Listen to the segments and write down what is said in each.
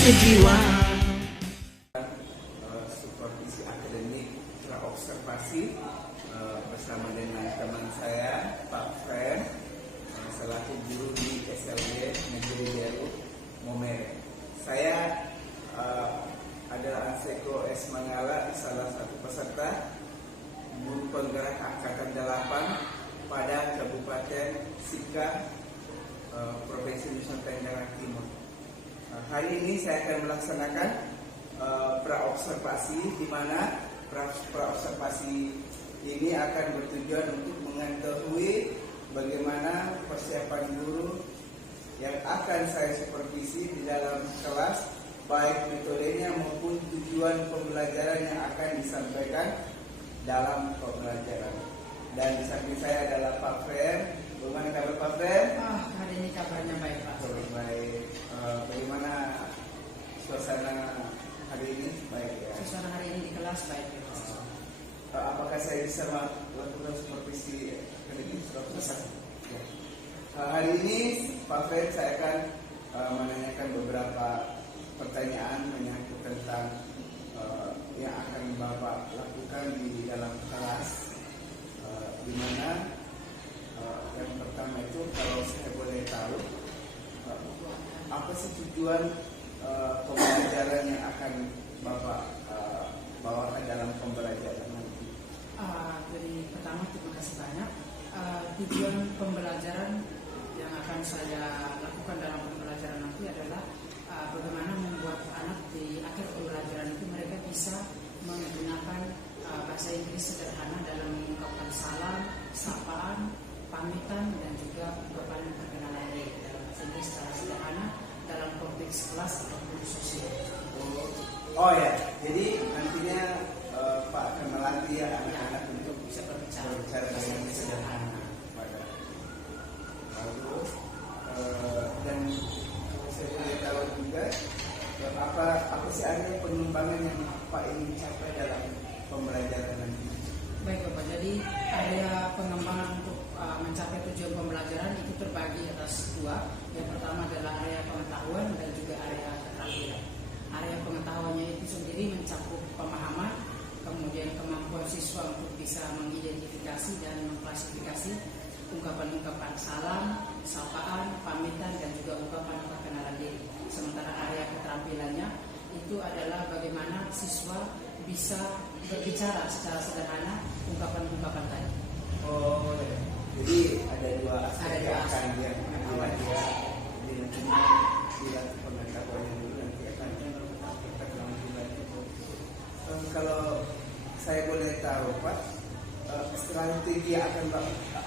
sejiwa. Supervisi akademik praobservasi bersama dengan teman saya Pak Fren selaku guru di SLB Negeri Deru Momere. Saya adalah Anseko S. Mangala, salah satu peserta guru penggerak Angkatan 8 pada Kabupaten Sika, Provinsi Nusa Tenggara Timur. Hari ini saya akan melaksanakan praobservasi, di mana praobservasi ini akan bertujuan untuk mengetahui bagaimana persiapan guru yang akan saya supervisi di dalam kelas, baik metodenya maupun tujuan pembelajaran yang akan disampaikan dalam pembelajaran. Dan di samping saya adalah Pak Fren. Bagaimana kabar Pak Fren? Hari ini kabarnya baik Pak. Baik. Bagaimana suasana hari ini? Baik ya. Suasana hari ini di kelas baik ya. Apakah saya bisa melakukan supervisi akademik? Ya. Hari ini Pak Fred, saya akan menanyakan beberapa pertanyaan menyangkut tentang yang akan Bapak lakukan di dalam kelas, di mana yang pertama itu, kalau saya boleh tahu, apa sih tujuan pembelajaran yang akan Bapak bawakan dalam pembelajaran nanti? Jadi pertama terima kasih banyak. Tujuan pembelajaran yang akan saya lakukan dalam pembelajaran nanti adalah bagaimana membuat anak di akhir pembelajaran itu mereka bisa menggunakan bahasa Inggris sederhana dalam mengungkapkan salam, sapaan, pamitan, dan juga ungkapan perkenalan diri dalam bahasa Inggris secara sederhana dalam konteks kelas ataupun sosial. Oh ya, jadi nantinya Pak akan melatih anak-anak untuk bisa berbicara dengan sederhana pada lalu, dan kalau saya boleh tahu juga apa sih area pengembangan yang Pak ingin capai dalam pembelajaran nanti? Baik Bapak, jadi area pengembangan untuk mencapai tujuan pembelajaran itu terbagi atas dua. Yang pertama adalah area pengetahuan dan juga area keterampilan. Area pengetahuannya itu sendiri mencakup pemahaman, kemudian kemampuan siswa untuk bisa mengidentifikasi dan mengklasifikasi ungkapan-ungkapan salam, sapaan, pamitan, dan juga ungkapan perkenalan diri. Sementara area keterampilannya itu adalah bagaimana siswa bisa berbicara secara sederhana ungkapan-ungkapan tadi. Oh ya. Jadi ada dua aspek yang akan dia dilatih. Jadi nantinya dilatih pengetahuannya dulu, nanti akan kita lebih lanjut. Kalau saya boleh tahu Pak, strategi yang akan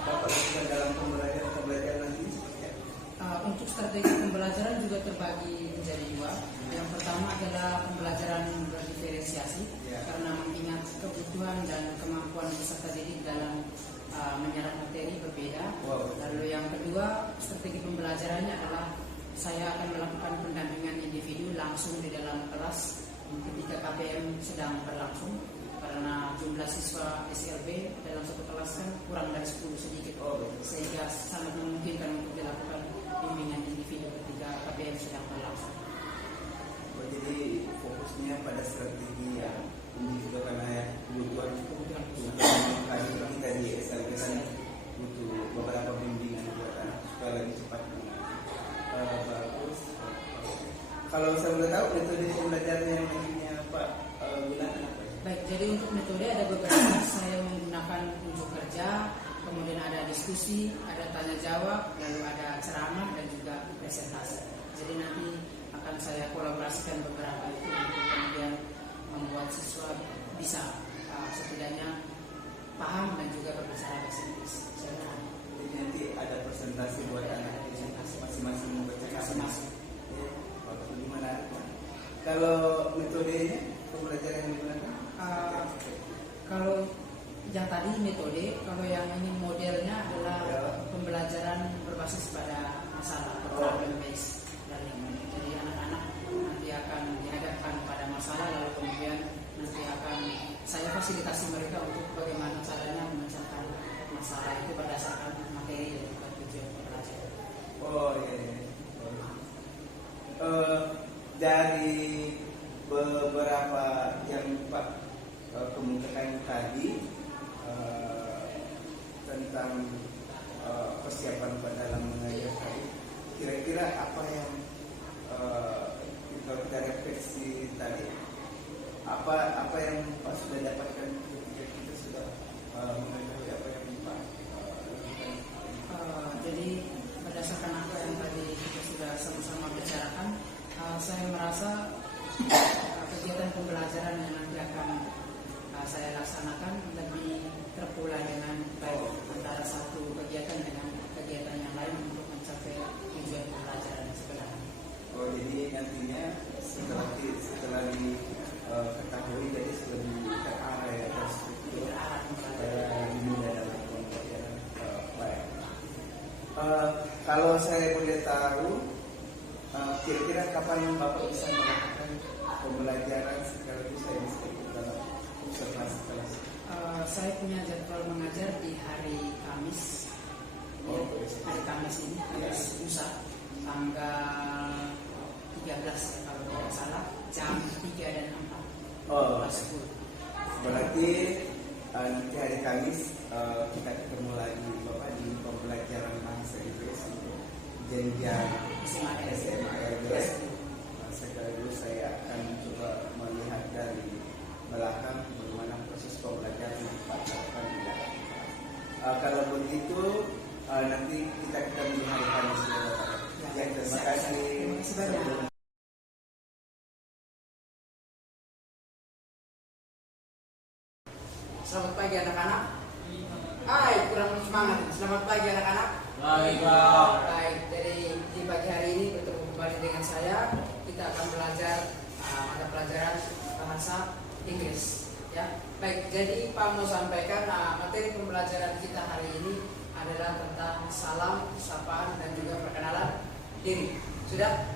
Bapak lakukan dalam pembelajaran nanti seperti apa? Untuk strategi pembelajaran juga terbagi menjadi dua. Yang pertama adalah pembelajaran berdiferensiasi, karena mengingat kebutuhan dan kemampuan peserta didik dalam menyerap materi berbeda. Lalu yang kedua, strategi pembelajarannya adalah saya akan melakukan pendampingan individu langsung di dalam kelas ketika KBM sedang berlangsung, karena jumlah siswa SLB dalam satu kelas kan kurang dari 10 sedikit, sehingga sangat memungkinkan untuk dilakukan bimbingan individu ketika KBM sedang berlangsung. Jadi fokusnya pada strategi yang individu, karena ya kebutuhan kita di SLB kan butuh beberapa bimbingan buat anak supaya lebih cepat. Bagus. Kalau saya boleh tahu metode pembelajaran yang nantinya Pak gunakan apa? Baik, jadi untuk metode ada beberapa. Saya menggunakan unjuk kerja, kemudian ada diskusi, ada tanya jawab, lalu ada ceramah dan juga presentasi. Jadi nanti akan saya kolaborasikan beberapa itu untuk kemudian membuat siswa bisa setidaknya paham dan juga berbicara bahasa Inggris. Jadi nanti ada presentasi buat anak masing-masing membacakan masing-masing. Gimana? Kalau metodenya pembelajaran yang digunakan? Kalau yang tadi metode, kalau yang ini modelnya adalah pembelajaran berbasis pada masalah, problem based learning. Jadi anak-anak nanti akan dihadapkan pada masalah, lalu kemudian nanti akan saya fasilitasi mereka untuk bagaimana caranya memecahkan masalah itu berdasarkan materi dan juga tujuan pembelajaran. Oh iya. dari beberapa yang Pak kemukakan tadi tentang persiapan Pak dalam mengajar tadi, kira-kira apa yang kalau kita refleksi tadi, apa yang Pak sudah dapatkan ketika kita sudah mengetahui apa yang Pak lakukan? Jadi berdasarkan apa yang tadi kita sudah sama-sama bicarakan, saya merasa kegiatan pembelajaran yang nanti akan saya laksanakan lebih terpulai dengan baik antara satu kegiatan dengan kegiatan yang lain untuk mencapai tujuan pembelajaran sebenarnya. Oh, jadi nantinya setelah diketahui jadi lebih terarah ya, terstruktur dimulai dalam pembelajaran baik. Kalau saya boleh tahu, kira-kira kapan Bapak bisa melakukan pembelajaran sekaligus saya bisa ikut dalam observasi kelas? Saya punya jadwal mengajar di hari Kamis. Hari Kamis ini, Kamis lusa, tanggal 13 kalau tidak salah, jam 3 dan 4. Oh, berarti nanti hari Kamis kita ketemu lagi Bapak di pembelajaran bahasa Inggris untuk jenjang SMA LBS. Sekaligus saya akan coba melihat dari belakang bagaimana proses pembelajaran yang Pak lakukan di dalam kelas. Kalau begitu nanti kita ketemu di hari Kamis ya Bapak. Ya, terima kasih. Terima kasih banyak. Selamat pagi anak-anak. Hai, kurang semangat. Selamat pagi anak-anak. Baik, Pak. Baik, jadi di pagi hari ini bertemu kembali dengan saya. Kita akan belajar mata pelajaran bahasa Inggris. Ya, baik. Jadi Pak mau sampaikan materi pembelajaran kita hari ini adalah tentang salam, sapaan dan juga perkenalan diri. Sudah?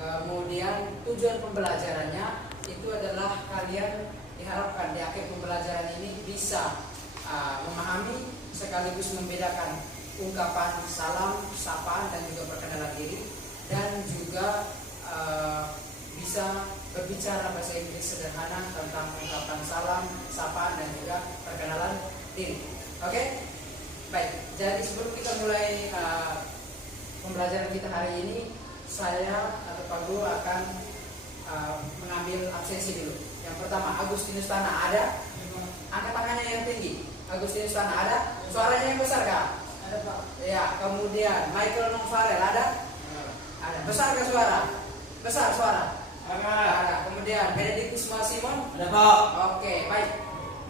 Kemudian tujuan pembelajarannya itu adalah kalian diharapkan di akhir pembelajaran ini bisa memahami sekaligus membedakan ungkapan salam, sapaan dan juga perkenalan diri, dan juga bisa berbicara bahasa Inggris sederhana tentang ungkapan salam, sapaan dan juga perkenalan diri. Oke? Baik. Jadi sebelum kita mulai pembelajaran kita hari ini, saya atau Pak Guru akan mengambil absensi dulu. Yang pertama, Agustinus Tana ada? Angkat tangannya yang tinggi. Agustinus Tana ada? Suaranya yang besar kah? Ada Pak. Ya, kemudian Michael Nongfarel ada? Ada. Besar ke suara? Besar suara? Ada. Kemudian Benedictus Simon? Ada, Pak. Oke, baik.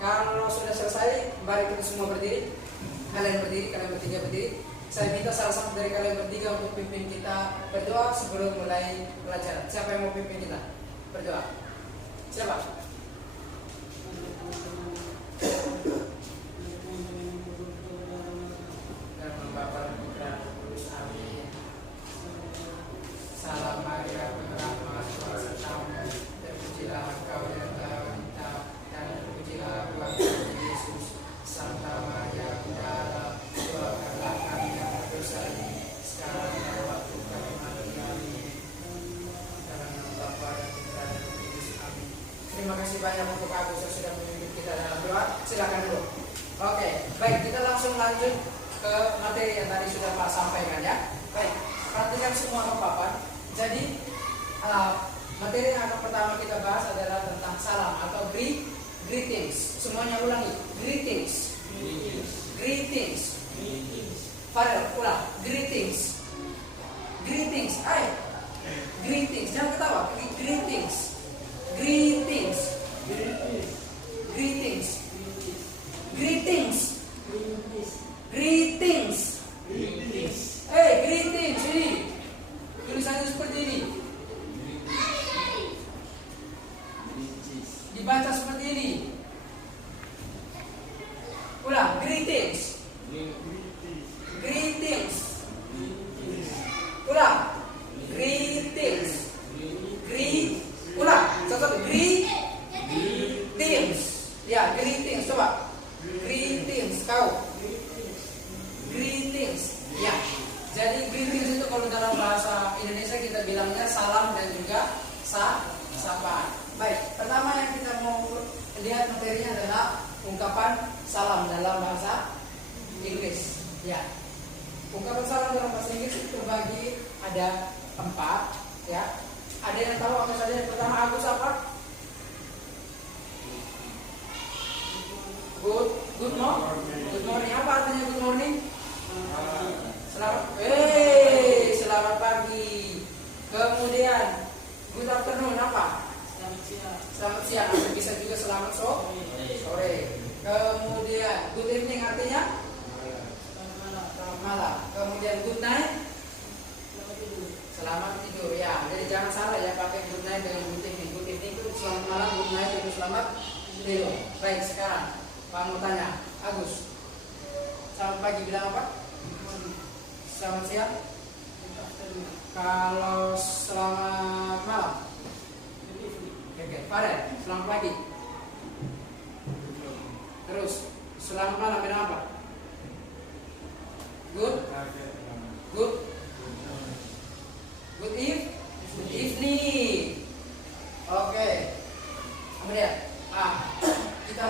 Kalau sudah selesai, mari kita semua berdiri. Kalian berdiri, kalian bertiga berdiri. Saya minta salah satu dari kalian bertiga untuk pimpin kita berdoa sebelum mulai pelajaran. Siapa yang mau pimpin kita berdoa? Siapa? Dalam Bapa dan Putra dan Roh Kudus. Amin. Salam Maria, penuh rahmat, Tuhan sertamu. Terpujilah engkau di antara wanita, dan terpujilah Tuhan Yesus. Santa Maria, Bunda Allah, doakanlah kami yang berdosa ini, sekarang dan waktu kami mati. Amin. Dalam nama Bapa dan Putra dan Roh Kudus. Amin. Terima kasih banyak untuk Agus yang sudah memimpin kita dalam doa. Silakan dulu. Oke, baik, kita langsung lanjut ke materi yang tadi sudah Pak sampaikan ya. Baik, perhatikan semua Bapak. Jadi materi yang akan pertama kita bahas adalah tentang salam atau greetings. Semuanya ulangi, greetings. Greetings. Farel, ulang, greetings. Greetings, ayo. Greetings, jangan ketawa. Greetings. Greetings. Greetings. Greetings. Greetings. Greetings. Ini tulisannya seperti ini. Dibaca seperti ini. Ulang, greetings. Greetings. Ulang, greetings. dan juga sapaan. Baik, pertama yang kita mau lihat materinya adalah ungkapan salam dalam bahasa Inggris. Ya, ungkapan salam dalam bahasa Inggris itu terbagi ada 4. Ya, ada yang tahu apa saja? Yang pertama, Agus apa? Good morning. Apa artinya good morning? Selamat pagi. Kemudian good afternoon apa? Selamat siang. Bisa juga selamat sore. Kemudian good evening artinya selamat malam. Kemudian good night, selamat tidur. Ya, jadi jangan salah ya pakai good night dengan good evening. Good evening itu selamat malam, good night itu selamat tidur. Baik, sekarang Pak mau tanya, Agus, selamat pagi bilang apa? Selamat siang. Kalau selamat malam? Oke, Farel, selamat pagi. Terus selamat malam bilang apa? Good evening. Oke. Kemudian kita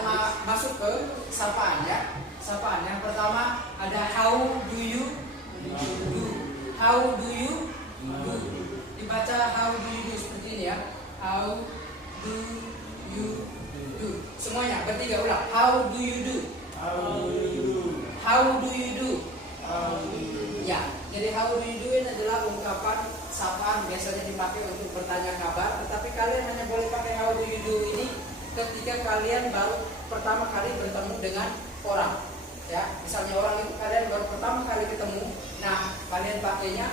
masuk ke sapaan ya. Sapaan yang pertama ada how do you do. How do you do. Dibaca how do you do seperti ini ya. How do you do. Semuanya bertiga ulang. How do you do. How do you do. Ya, jadi how do you do ini adalah ungkapan sapaan biasanya dipakai untuk bertanya kabar, tetapi kalian hanya boleh pakai how do you do ini ketika kalian baru pertama kali bertemu dengan orang. Ya, misalnya orang itu kalian baru pertama kali ketemu, nah kalian pakainya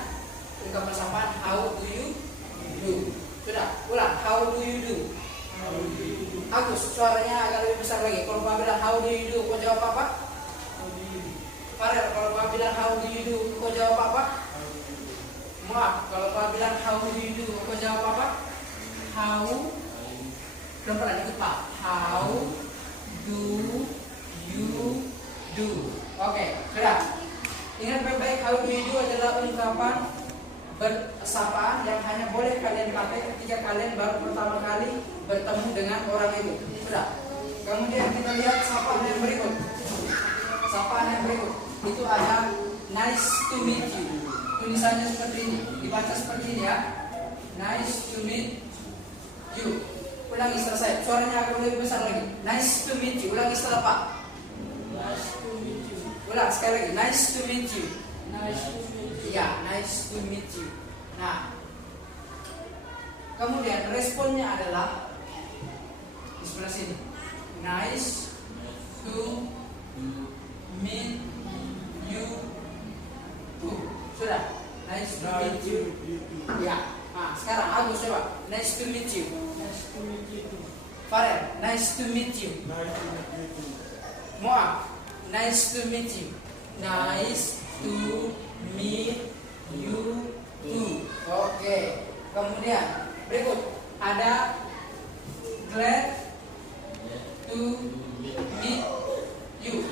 ungkapan sapaan how do you do. Sudah, ulang how do you do. Agus, suaranya agak lebih besar lagi. Kalau Pak bilang how do you do, kau jawab apa? Farel, kalau Pak bilang how do you do, kau jawab apa? Maaf, kalau Pak bilang how do you do, kau jawab apa? How, pelan-pelan ikut Pak. How do you do. Oke, sudah. Ingat baik-baik, how do you do adalah ungkapan bersapaan yang hanya boleh kalian pakai ketika kalian baru pertama kali bertemu dengan orang itu. Sudah. Kemudian kita lihat sapaan yang berikut. Sapaan yang berikut itu ada nice to meet you. Tulisannya seperti ini, dibaca seperti ini ya. Nice to meet you. Ulangi setelah saya. Suaranya agak lebih besar lagi. Nice to meet you. Ulangi setelah Pak. Nice to meet you. Ulang sekali lagi. Nice to meet you. Nice to meet you. Ya, nice to meet you. Nah, kemudian responnya adalah di sebelah sini. Nice to meet you too. Sudah. Nice to meet you. Ya. Nah, sekarang Agus coba. Nice to meet you. Nice to meet you too. Farel, nice to meet you. Nice to meet you too. Moab, nice to meet you. Nice to meet you too. Oke. Kemudian berikut ada glad to meet you.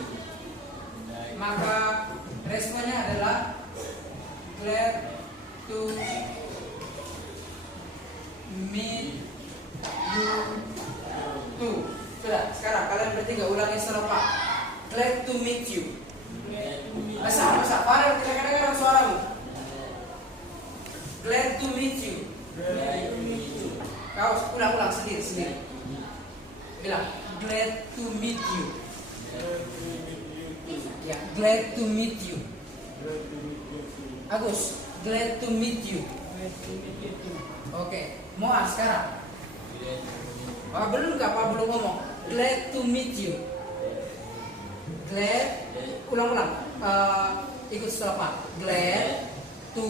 Maka responnya adalah glad to meet you too. Sudah, sekarang kalian bertiga ulangi setelah Pak. Glad to meet you. Masa, Farel tidak kedengaran suaramu. Glad to meet you. Kau ulang sendiri. Bilang, glad to meet you. Ya, glad to meet you. Agus, glad to meet you. Oke, Moa sekarang. Belum ngomong. Glad to meet you. Glad, ulang. Ikut setelah Pak. Glad to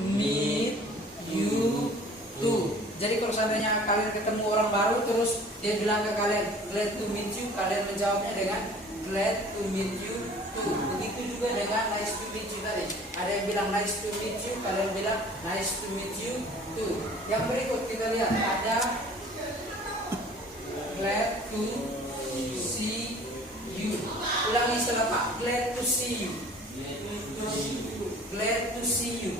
meet you too. Jadi kalau seandainya kalian ketemu orang baru terus dia bilang ke kalian glad to meet you, kalian menjawabnya dengan glad to meet you too. Begitu juga dengan nice to meet you tadi. Ada yang bilang nice to meet you, kalian bilang nice to meet you too. Yang berikut kita lihat ada glad to see you. Ulangi setelah Pak. Glad to see you. Glad to see you.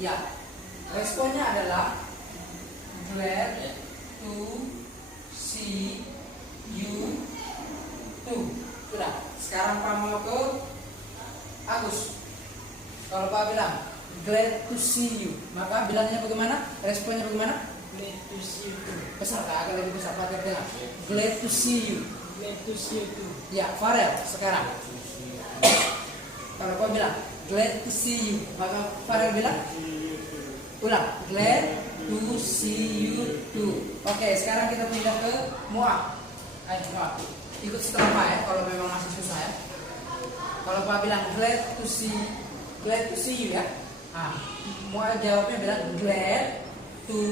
Ya. Responnya adalah glad to see you too. Sudah. Sekarang Pak mau ke Agus. Kalau Pak bilang glad to see you, maka bilangnya bagaimana? Responnya bagaimana? Glad to see you too. Besar Kak, agak lebih besar Pak dengar. Glad to see you. Glad to see you too. Ya, Farel sekarang. Kalau Pak bilang glad to see you, maka Farel bilang ulang, glad to see you too. Oke, sekarang kita pindah ke Moa. Ayo Moa, ikut setelah Pak ya, kalau memang masih susah ya. Kalau Pak bilang glad to see you ya. Ah, Moa jawabnya bilang glad to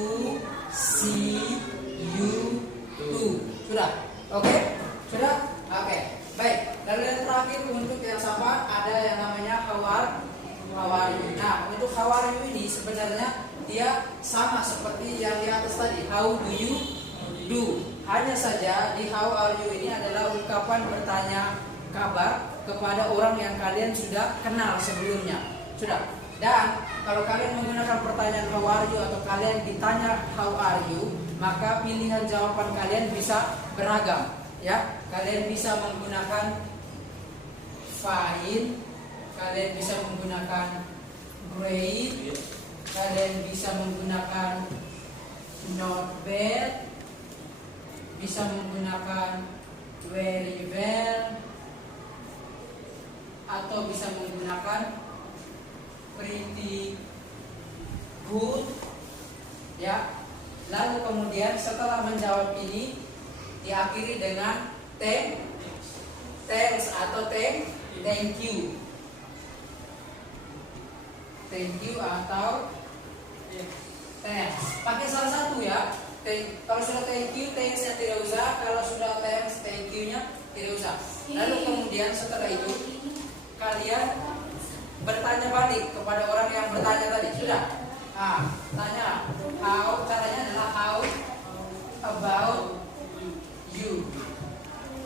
see you too. Sudah? Oke? Sudah? Oke. Baik. Lalu yang terakhir untuk yang sama ada yang namanya how are you. Nah, untuk how are you ini sebenarnya dia sama seperti yang di atas tadi. How do you do? Hanya saja di how are you ini adalah ungkapan bertanya kabar kepada orang yang kalian sudah kenal sebelumnya. Sudah. Dan kalau kalian menggunakan pertanyaan how are you atau kalian ditanya how are you, maka pilihan jawaban kalian bisa beragam, ya. Kalian bisa menggunakan fine, kalian bisa menggunakan great, kalian bisa menggunakan not bad, bisa menggunakan very well, atau bisa menggunakan pretty good, ya. Lalu kemudian setelah menjawab ini diakhiri dengan thanks atau thank you atau thanks. Pakai salah satu ya. Kalau sudah thank you, thanks-nya tidak usah. Kalau sudah thank you-nya tidak usah. Lalu kemudian setelah itu kalian bertanya balik kepada orang yang bertanya tadi. Sudah? Tanya how, caranya adalah how about you.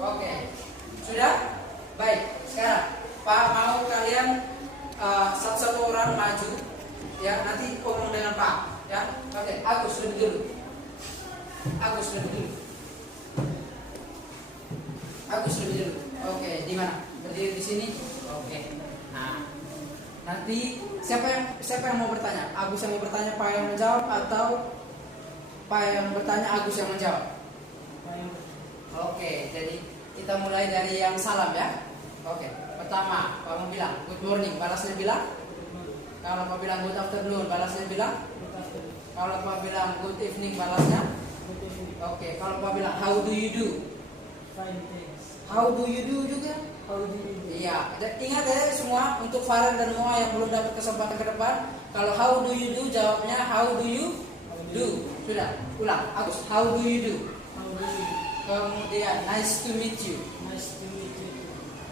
Oke. Sudah? Baik. Sekarang Pak mau kalian satu-satu orang maju, ya, nanti ngomong dengan Pak, ya. Oke. Agus lebih dulu. Oke. Di mana? Berdiri di sini. Oke. Nah, nanti siapa yang mau bertanya? Agus yang mau bertanya, Pak yang menjawab, atau Pak yang bertanya, Agus yang menjawab? Oke, jadi kita mulai dari yang salam ya. Oke, pertama Pak mau bilang good morning, balasnya bilang. Kalau Pak bilang good afternoon, balasnya bilang. Kalau Pak bilang good evening, balasnya. Oke, kalau Pak bilang how do you do? Fine, thanks. How do you do juga? How do you do? Iya, ingat ya semua untuk Farel dan Moa yang belum dapat kesempatan ke depan. Kalau how do you do, jawabnya how do you do. Sudah, ulang. Agus, how do you do? How do you do? Kemudian nice to meet you. Nice to meet you.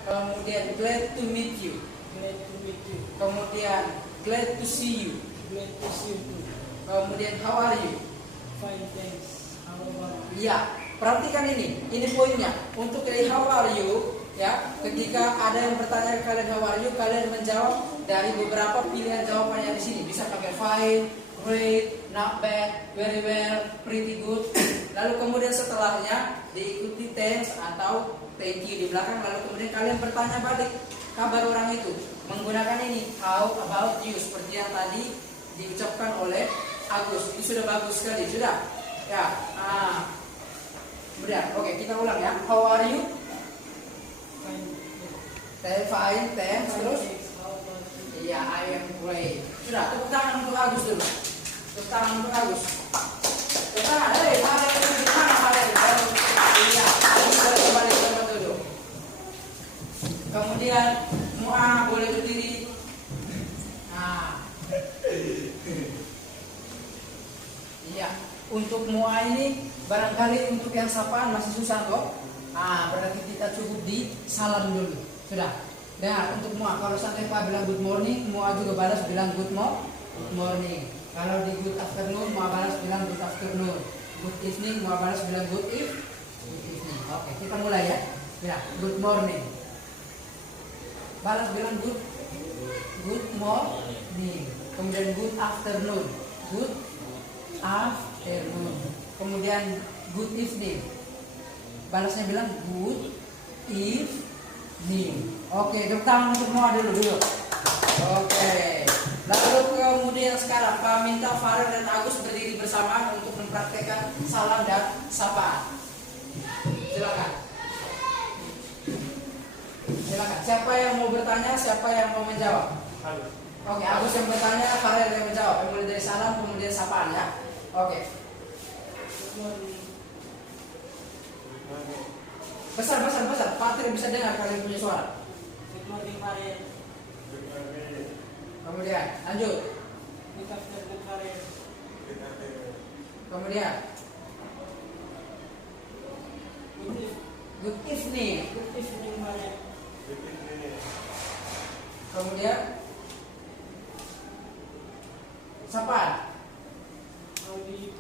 Kemudian glad to meet you. Glad to meet you. Kemudian glad to see you. Glad to see you too. Kemudian how are you? Fine, thanks. How about you? Iya, perhatikan ini poinnya. Untuk dari how are you, ya, ketika ada yang bertanya ke kalian how are you, kalian menjawab dari beberapa pilihan jawaban yang di sini. Bisa pakai fine, great, not bad, very well, pretty good. Lalu kemudian setelahnya diikuti thanks atau thank you di belakang. Lalu kemudian kalian bertanya balik kabar orang itu menggunakan ini how about you, seperti yang tadi diucapkan oleh Agus. Itu sudah bagus sekali, sudah ya. Kemudian oke, kita ulang ya. How are you? Fine, thanks. Terus How about you? iya, I am great. Sudah, tepuk tangan untuk Agus dulu. Tepuk tangan untuk Agus. Tepuk tangan. Ada yang di mana Farel? Iya, Agus boleh kembali ke tempat duduk. Kemudian Moa boleh berdiri. Iya, untuk Moa ini barangkali untuk yang sapaan masih susah kok. Berarti kita cukup di salam dulu. Sudah. Nah, untuk Moa, kalau sampai Pak bilang good morning, Moa juga balas bilang good morning. Kalau di good afternoon, Moa balas bilang good afternoon. Good evening, Moa balas bilang good evening. Oke, kita mulai ya. Ya, good morning. Balas bilang good morning. Kemudian good afternoon. good afternoon. Kemudian good evening. Balasnya bilang good evening. Oke, tepuk tangan untuk semua dulu. Oke. Lalu kemudian sekarang Pak minta Farel dan Agus berdiri bersama untuk mempraktekkan salam dan sapaan. Silakan. Silakan. Siapa yang mau bertanya, siapa yang mau menjawab? Oke, Agus yang bertanya, Farel yang menjawab. Mulai dari salam kemudian sapaan ya. Oke. Besar. Pak tidak bisa dengar kalian punya suara. Good morning, Farel. Kemudian lanjut. Good afternoon, Farel. Kemudian good evening. Good evening, Farel. Kemudian sapaan. How do you?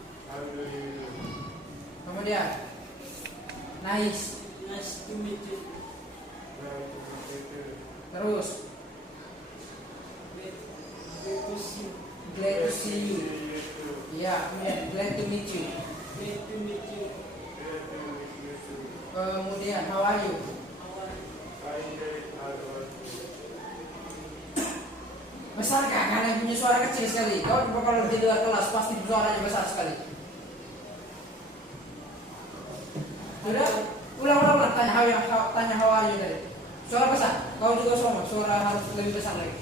Kemudian nice. Nice to meet you. Terus Glad to see you. glad to see you. Ya, glad to meet you. Glad to meet you. Kemudian how are you? How are you? Besar kah? Kalian punya suara kecil sekali. Kau kalau di luar kelas pasti suaranya besar sekali. Sudah? Ulang. Tanya how are you tadi. Suara besar. Kau juga sama. Suara harus lebih besar lagi.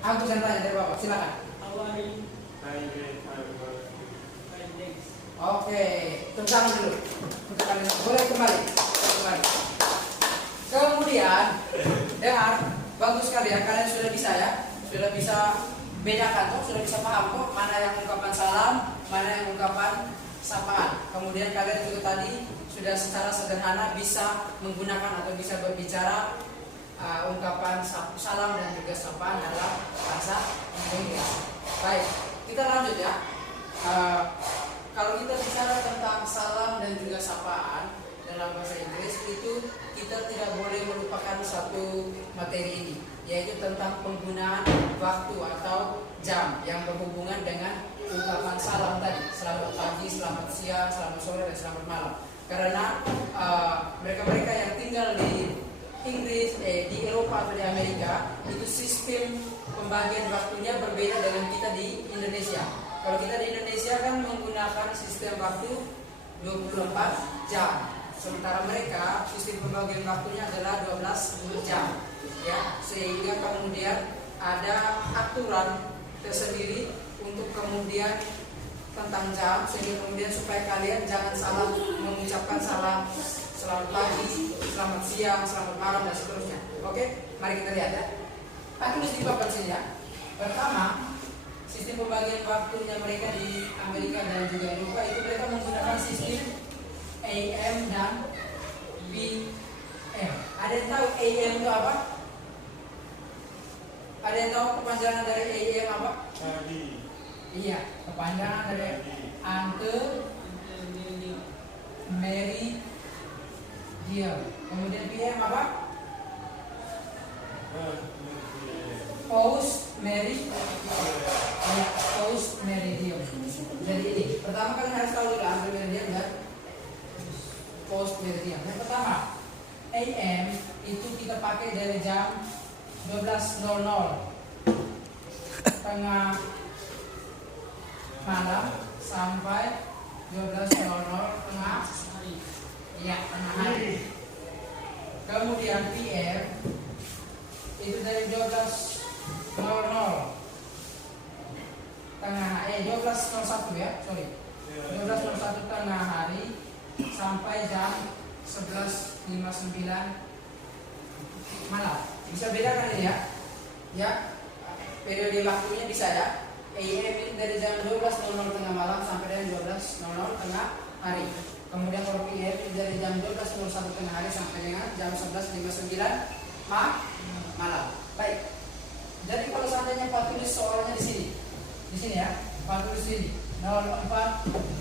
Aku yang tanya dari Bapak. Silakan. How are you? Fine, thanks. Oke. Tepuk tangan dulu. Untuk kalian. Boleh kembali. Kemudian dengar. Bagus sekali ya. Kalian sudah bisa ya. Sudah bisa bedakan kok. Sudah bisa paham kok. Mana yang ungkapan salam. Mana yang ungkapan sapaan. Kemudian kalian juga tadi sudah secara sederhana bisa menggunakan atau bisa berbicara ungkapan salam dan juga sapaan dalam bahasa Inggris. Baik, kita lanjut ya. Kalau kita bicara tentang salam dan juga sapaan dalam bahasa Inggris itu kita tidak boleh melupakan satu materi ini, yaitu tentang penggunaan waktu atau jam yang berhubungan dengan ungkapan salam tadi. Selamat pagi, selamat siang, selamat sore, dan selamat malam. Karena mereka-mereka yang tinggal di Inggris, di Eropa atau di Amerika, itu sistem pembagian waktunya berbeda dengan kita di Indonesia. Kalau kita di Indonesia kan menggunakan sistem waktu 24 jam. Sementara mereka sistem pembagian waktunya adalah 12 jam. Ya, sehingga kemudian ada aturan tersendiri untuk kemudian tentang jam, sehingga kemudian supaya kalian jangan salah mengucapkan salam selamat pagi, selamat siang, selamat malam, dan seterusnya. Oke, mari kita lihat ya. Aku mesti papan sini ya. Pertama, sistem pembagian waktunya mereka di Amerika dan juga Eropa itu mereka menggunakan sistem AM dan PM. Ada yang tahu AM itu apa? Ada yang tahu kepanjangan dari AM apa? Iya, kepanjangan dari Uncle, Mary, Dia. Kemudian PM apa? Post Mary. Ya, Post Mary Dia. Jadi ini pertama kali harus tahu dulu Uncle Mary Dia dan Post Mary Dia. Yang pertama, AM itu kita pakai dari jam 12.00 tengah malam sampai 12.00 tengah hari. Iya, tengah hari. Kemudian PM itu dari 12.00 tengah 12.01 ya, sorry. 12.01 tengah hari sampai jam 11.59 malam. Bisa bedakan ini ya? Ya, periode waktunya bisa ya. AM dari jam 12.00 tengah malam sampai dengan 12.00 tengah hari. Kemudian kalau PM dari jam 12.01 tengah hari sampai dengan jam 11.59 malam. Baik. Jadi kalau seandainya Pak tulis soalnya di sini ya, Pak tulis sini 04.00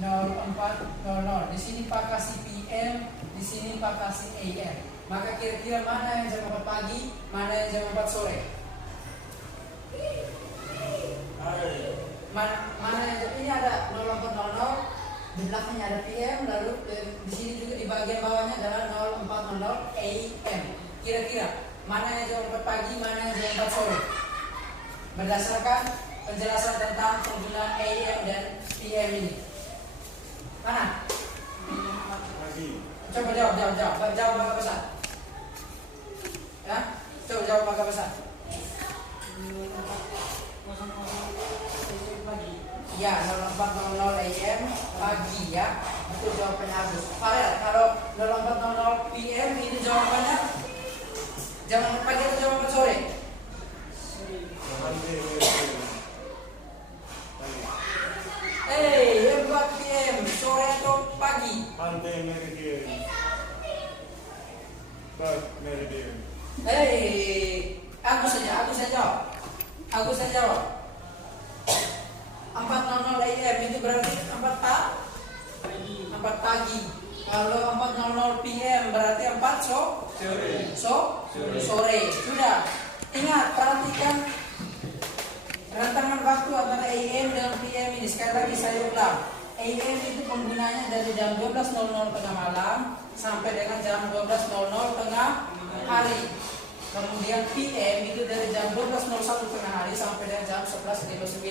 04.00. Di sini Pak kasih PM, di sini Pak kasih AM. Maka kira-kira mana yang jam 4 pagi, mana yang jam 4 sore? mana yang jam 4 pagi, mana yang jam 4 sore. Berdasarkan penjelasan tentang penggunaan AM dan PM ini. Mana? Pagi. Coba jawab agak besar. Ya, coba jawab agak besar. Ya, 04.00 AM pagi ya. Itu jawabannya Agus. Farel, kalau 04.00 PM ini jawabannya jam pagi atau jam 4 sore? Pagi. Yang 4 PM, sore atau pagi? Pagi meridian. Third meridian. Agus saja jawab. 4.00 AM itu berarti 4 pagi. Kalau 4.00 PM berarti 4 sore. Sudah. Ingat, perhatikan rentangan waktu antara AM dan PM ini. Sekali lagi saya ulang. AM itu penggunanya dari jam 12.00 tengah malam sampai dengan jam 12.00 tengah hari. Kemudian PM itu dari jam 12.01 tengah hari sampai dengan jam 11.09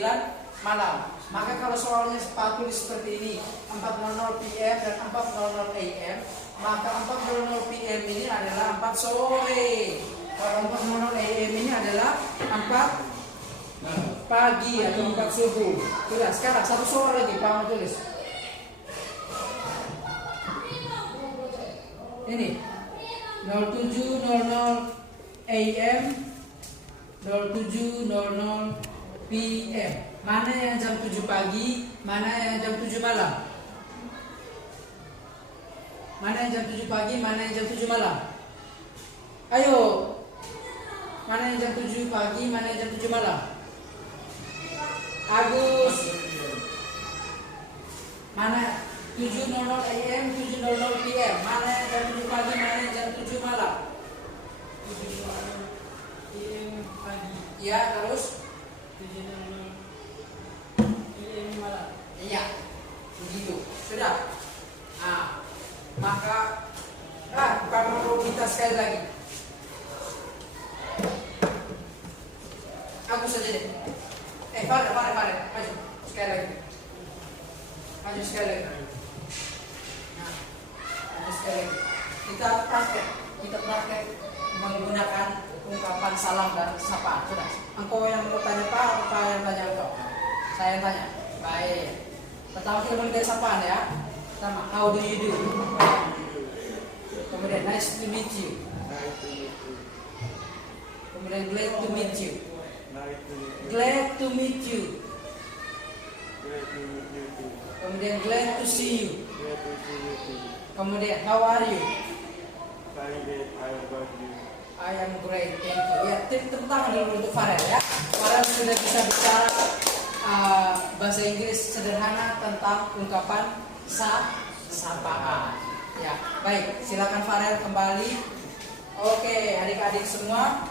malam. Maka kalau soalnya tulis seperti ini 4.00 PM dan 4.00 AM, maka 4.00 PM ini adalah 4 sore. Kalau 4.00 AM ini adalah 4 pagi atau 4 subuh. Sudah, sekarang satu soal lagi Pak mau tulis. Ini 07.00 AM 07.00 PM. Mana yang jam 7 pagi, mana yang jam 7 malam? Mana yang jam 7 pagi, mana yang jam 7 malam? Ayo. Mana yang jam 7 pagi, mana yang jam 7 malam? Agus. Mana 7.00 AM, 7.00 PM. Mana yang jam 7 pagi, mana yang jam 7 malam? 7.00 PM pagi. Ya, terus 7.00 PM malam. Iya. Begitu. Sudah. Nah, maka kalau kita sekali lagi. Aku saja deh. Mari. Maju. Sekali lagi. Maju sekali lagi. Nah, maju sekali lagi. Kita praktek menggunakan ungkapan salam dan sapa. Sudah. Engkau yang mau tanya Pak, atau yang tanya engkau? Saya yang tanya. Baik. Pertama kita mulai dari sapaan ya. Pertama, how do you do? Kemudian nice to meet you. Kemudian glad to meet you. Glad to meet you. Kemudian glad to see you. Kemudian how are you? I am great, thank you. Ya, tepuk tangan dulu untuk Farel ya. Farel sudah bisa bicara bahasa Inggris sederhana tentang ungkapan sapaan. Ya, baik. Silakan Farel kembali. Oke, adik-adik semua.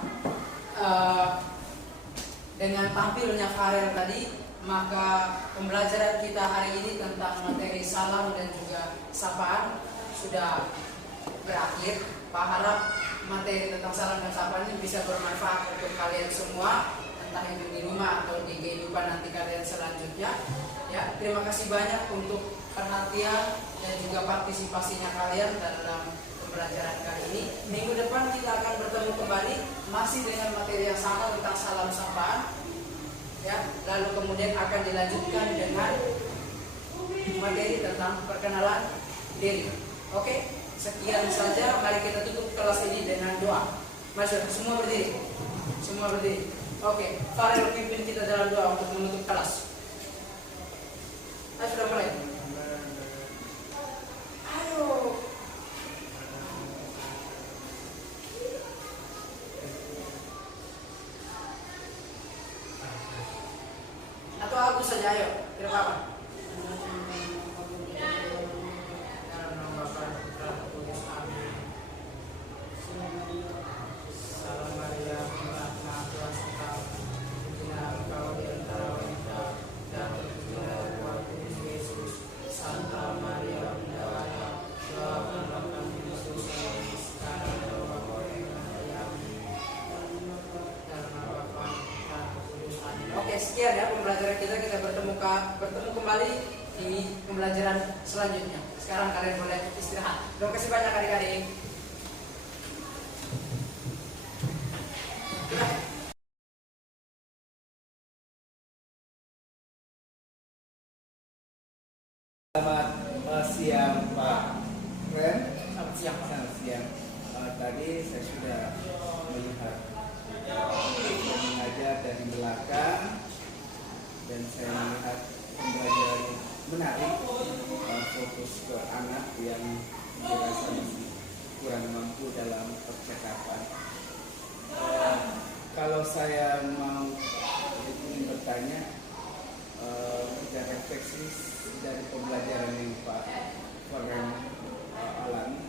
Dengan tampilnya Farel tadi, maka pembelajaran kita hari ini tentang materi salam dan juga sapaan sudah berakhir. Pak harap materi tentang salam dan sapaan ini bisa bermanfaat untuk kalian semua, entah itu di rumah atau di kehidupan nanti kalian selanjutnya. Ya, terima kasih banyak untuk perhatian dan juga partisipasinya kalian dalam pembelajaran kali ini. Minggu depan kita akan bertemu kembali masih dengan materi yang sama tentang salam sapaan. Ya, lalu kemudian akan dilanjutkan dengan materi tentang perkenalan diri. Oke, sekian saja. Mari kita tutup kelas ini dengan doa. Masuk, semua berdiri. Semua berdiri. Oke, Farel pimpin kita dalam doa untuk menutup kelas. Sudah mulai. Ayo. Atau aku saja, ayo. Tidak apa-apa. sekian ya pembelajaran kita. Kita bertemu kembali di pembelajaran selanjutnya. Sekarang kalian boleh istirahat. Terima kasih banyak adik-adik. Selamat siang Pak Ren. Selamat siang Pak. Selamat siang. Tadi saya sudah melihat mengajar dari belakang dan saya melihat pembelajaran menarik, fokus ke anak yang dirasa masih kurang mampu dalam percakapan. Kalau saya mau ingin bertanya, kita refleksi dari pembelajaran yang Pak Ren alami,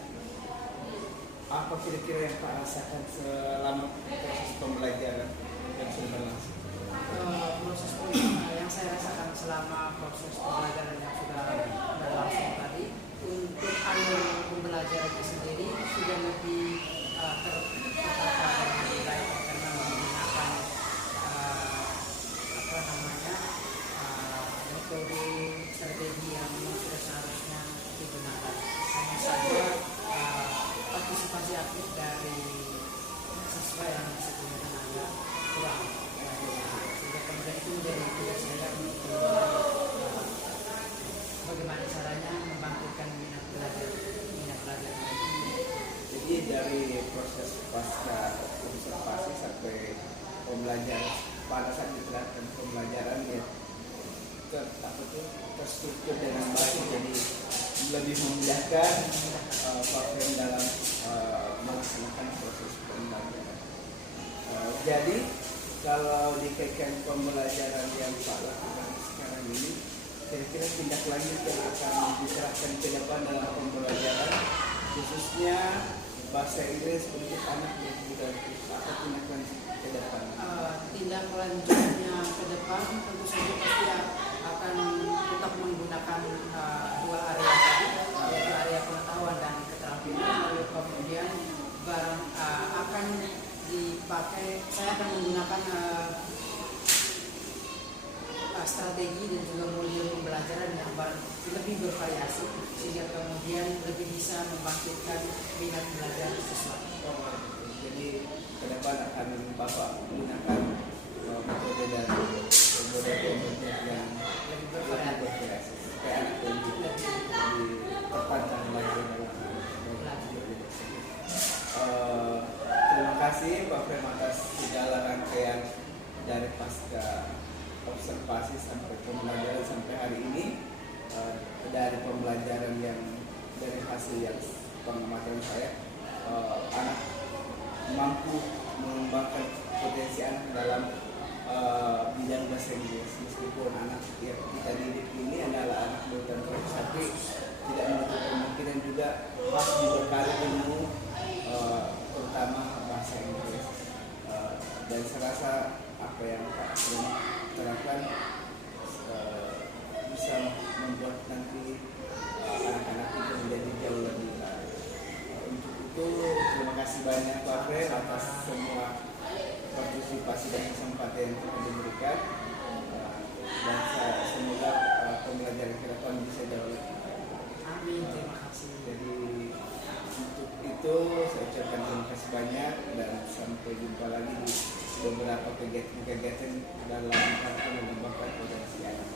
apa kira-kira yang Pak rasakan selama proses pembelajaran yang sudah berlangsung? Proses yang saya rasakan selama proses pembelajaran yang sudah berlangsung tadi, untuk alur pembelajaran sendiri sudah lebih tertata dengan lebih baik karena menggunakan metode strategi yang sudah seharusnya digunakan. Hanya saja partisipasi aktif dari siswa yang sebenarnya agak kurang, sehingga kemudian itu menjadi tugas saya untuk bagaimana caranya membangkitkan minat belajar ini. Jadi dari proses pasca observasi sampai pembelajaran, pada saat diterapkan pembelajaran ya terstruktur dengan baik, jadi lebih memudahkan Pak Ren dalam melaksanakan proses pembelajaran. Jadi kalau dikaitkan pembelajaran yang Pak lakukan sekarang ini, kira-kira tindak lanjut yang akan diterapkan ke depan dalam pembelajaran, khususnya bahasa Inggris untuk anak dan juga apa tindak lanjut ke depan? Tindak lanjutnya ke depan tentu saja pasti akan tetap menggunakan dua area tadi, yaitu area pengetahuan dan keterampilan. Lalu kemudian akan dipakai, saya akan menggunakan strategi dan juga modul pembelajaran yang lebih bervariasi, sehingga kemudian lebih bisa membangkitkan minat belajar siswa. Jadi ke depan akan Bapak gunakan metode dan metode yang Lebih bervariasi. supaya anak lebih terpantang lagi dalam belajar. Terima kasih Pak Ren atas segala rangkaian dari pasca observasi sampai pembelajaran sampai hari ini, dari pembelajaran yang dari hasil yang pengamatan saya, anak mampu mengembangkan potensi anak dalam bidang bahasa Inggris, meskipun anak yang kita didik ini adalah anak lulusan terus, tapi tidak menutup kemungkinan juga harus dibekali ilmu terutama bahasa Inggris. Dan saya rasa apa yang Pak Ren terapkan bisa membuat nanti anak-anak itu menjadi jauh lebih baik. Untuk itu terima kasih banyak Pak Ren atas semua partisipasi dan kesempatan yang telah diberikan, dan semoga pembelajaran ke depan bisa jauh lebih baik. Amin, terima kasih. Jadi untuk itu saya ucapkan terima kasih banyak dan sampai jumpa lagi di beberapa kegiatan dalam rangka mengembangkan potensi anak.